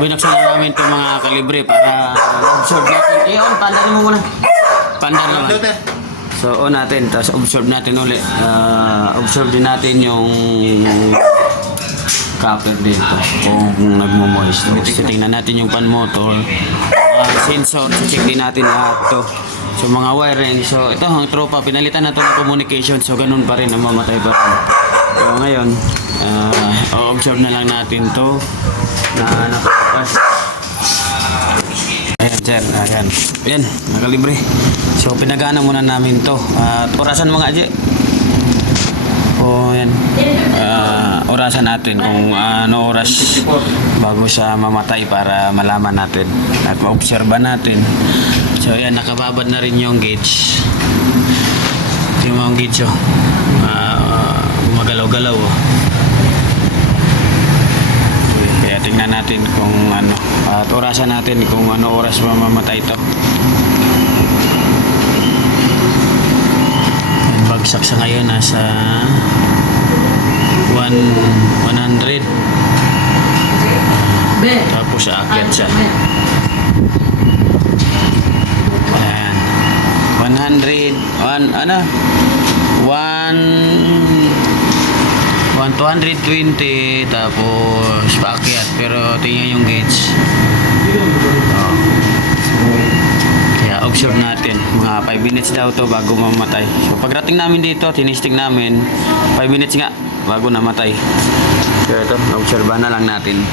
binuksan na namin itong mga kalibre para observe natin. On, pandarin mo muna. Pandar naman. So, on natin, tapos observe natin ulit. Observe din natin yung copper dito kung nagmo-moist. So, tingnan natin yung pan motor. Sensor, check din natin lahat to. So, mga wiring. So, ito ang tropa, pinalitan na to ng communication. So, ganun pa rin, mamatay pa rin. So, ngayon, observe na lang natin to na nakapas. Ayan, sir. Ayan. Ayan, nakalibre. So, pinagana muna namin to. Orasan mga aje. O, ayan. Orasan natin kung ano oras bago siya mamatay para malaman natin at ma-obserba natin. So, ayan, nakababad na rin yung gauge. Yung mga gauge, magalaw-galaw. Kaya tingnan natin kung ano, at orasan natin kung ano oras mamamatay ito. Bagsak sa ngayon nasa 100. Tapos aakyat siya. Ayan. 220 tapos paakyat, pero tingnan yung gauge. Kaya observe natin, mga 5 minutes daw to bago mamatay. So pagdating namin dito, tinisting namin 5 minutes nga bago namatay. So ito, observe na lang natin.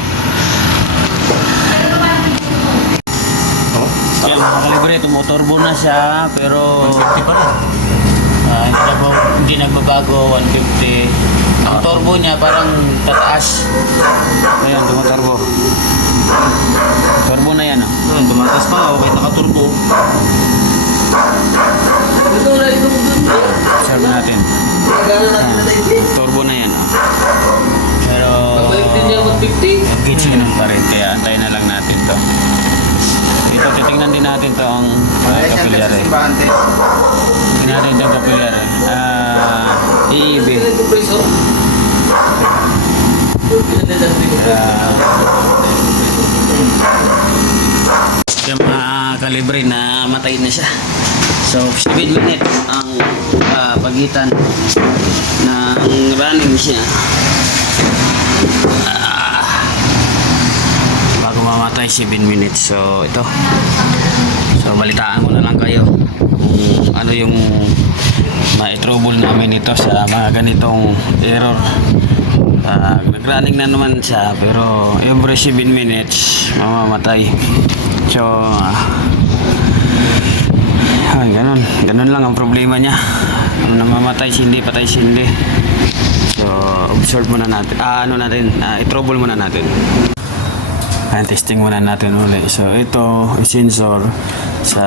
Yan, mga kalibre, tumuturbo na siya, pero 150 pa rin. hindi nagbabago, 150. Ang turbo niya parang tataas. Ayan, tumuturbo. Turbo na yan, oh. Doon, tumatas pa, okay, nakaturbo. Observe natin. Turbo na yan, oh. Pero gauge yun pa rin, kaya antayin na lang natin to. Ito, titingnan din natin to ang kapilya rin. Tingnan natin itong kapilya rin. EEB. Yung mga kalibre na matay na siya. So, 7 minutes ang pagitan ng running siya. Bago mamatay, 7 minutes. So, ito. So, balitaan ko na lang kayo kung ano yung ma-trouble namin ito sa mga ganitong error. Nag-running na naman siya, pero every 7 minutes mamamatay. So, ganun lang ang problema niya. Namamatay sindi, patay sindi. So, observe muna natin. I-trouble muna natin. Testing muna natin ulit. So, ito, sensor sa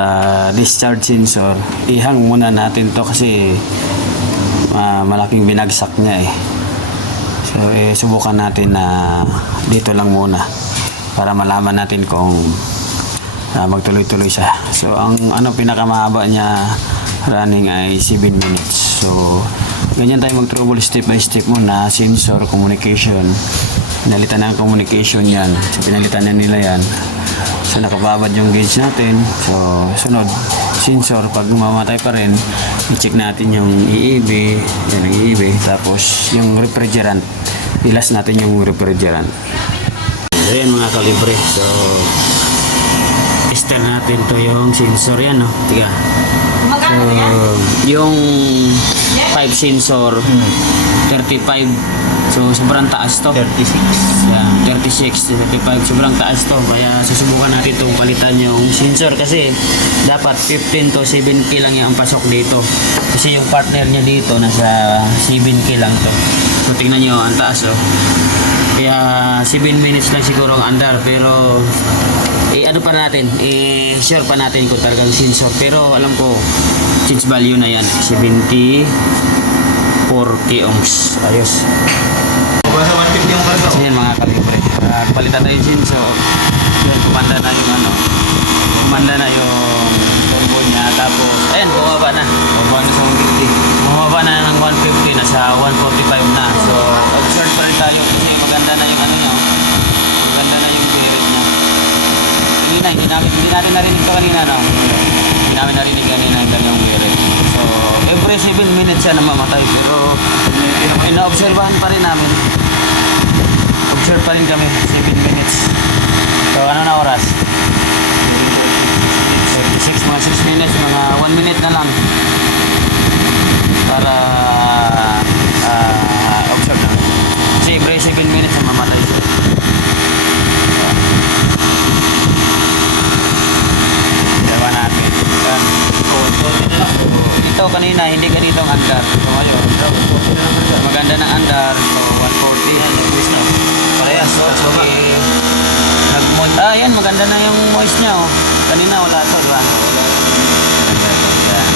discharge sensor. Ihang muna natin to kasi malaking binagsak niya eh. So, subukan natin na dito lang muna para malaman natin kung magtuloy-tuloy siya. So, ang pinakamahaba niya running ay 7 minutes. So, ganyan tayo mag-trouble step by step muna. Sensor, communication. Pinalitan na ang communication yan. So, pinalitan na nila yan. So, nakababad yung gauge natin. So, sunod, sensor. Pag mamatay pa rin, i-check natin yung EEB. Yan ang EEB. Tapos, yung refrigerant. Ilas natin yung refrigerant. Ayan mga kalibre. So, tester natin to yung sensor yan, no? Tiga. So, yung 5 sensor, 35. So, sobrang taas to. 36. Yeah, 36, 35. Sobrang taas to. Kaya susubukan natin itong palitan yung sensor kasi dapat 15 to 7K lang yung pasok dito. Kasi yung partner niya dito nasa 7K lang to. So, tingnan nyo, ang taas, oh. Kaya 7 minutes lang siguro ang andar, pero sure pa natin kung talagang sensor. Pero alam ko, change value na yan, 74 k ohms. Ayos. Basta 150 yung karga. So yan mga kalibre. Palitan na yung sensor. Yan, kumanda na yung turbo niya. Tapos, ayan, bumaba na. Bumaba na sa 150. Bumaba na ng 150, nasa 145 na. So, observe pa rin tayo kasi maganda na yung niya. Maganda na yung bearing niya. hindi natin narinig ito kanina, no? Hindi namin narinig kanina yung kanyang birit. So, every 7 minutes siya namamatay, pero ina-obserbahan pa rin namin. Observe pa rin kami, 7 minutes. So, ano na oras? 36, mga 6 minutes, mga 1 minute na lang. Para observe namin. Kasi every 7 minutes namamatay siya. Diba natin? Yan. Ito kanina, hindi ganito ang andar. So ngayon, maganda na andar. So 140. Parehas. So, yan, maganda na yung moist niya. Oh. Kanina wala ito, diba? Yan.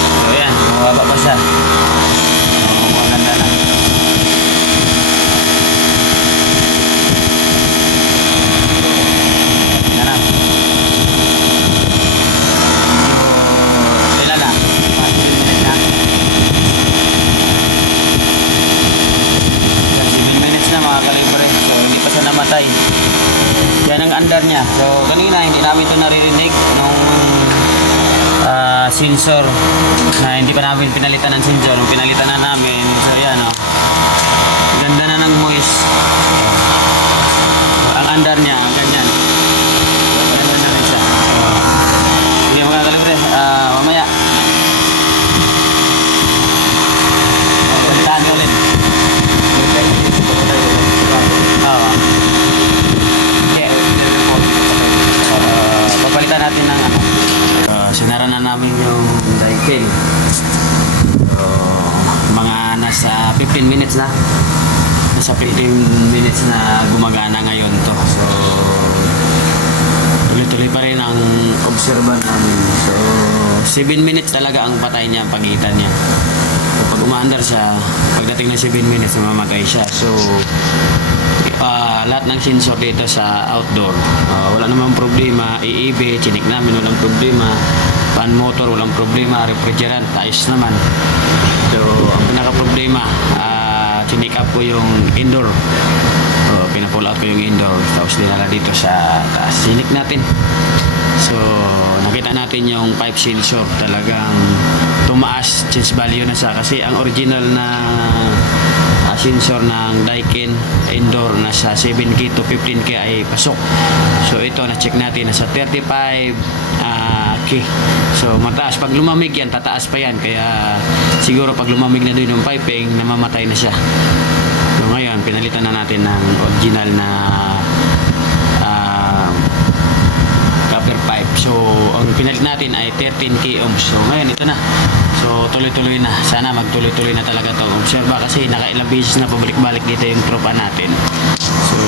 So yan, mababa pa siya. So, maganda na. Yan na. Ilan na? 7 minutes na mga kalibre. So hindi pa siya namatay. Yan ang andar niya. So kanina hindi namin ito naririnig nung sensor na hindi pa namin pinalitan ng sensor. Nung pinalitan na namin, so yan o. Ganda na ng moist. Ang andar niya, ganyan. Ganda na rin siya. Hindi mga kalibre. Mamaya. Balitaan niyo ulit. Oo. Papalitan natin ng ano. Sinara na namin yung daikin. So, mga nasa 15 minutes na. Nasa 15 minutes na gumagana ngayon to. So, tuloy-tuloy pa rin ang obserban namin. So, 7 minutes talaga ang patay niya, pagitan niya. So, pag umaandar siya, pagdating ng 7 minutes, mamamatay siya. So, lahat ng sensor dito sa outdoor, wala namang problema. EEB, chinik namin, walang problema. Fan motor, walang problema. Refrigerant, ayos naman. So, ang pinaka-problema, chinik up ko yung indoor. Pina-pull out ko yung indoor. Tapos dinala dito sa taas. Chinik natin. So, nakita natin yung pipe sensor talagang tumaas, change value na siya. Kasi ang original na sensor ng Daikin indoor nasa 7K to 15K ay pasok. So ito na-check natin nasa 35K. So mataas. Pag lumamig yan, tataas pa yan. Kaya siguro pag lumamig na din yung piping, namamatay na siya. So ngayon, pinalitan na natin ng original na copper pipe. So ang pinalit natin ay 13K ohms. So ngayon, ito na. So tuloy-tuloy na. Sana magtuloy-tuloy na talaga itong observa kasi nakailang beses na pabalik-balik dito yung tropa natin. So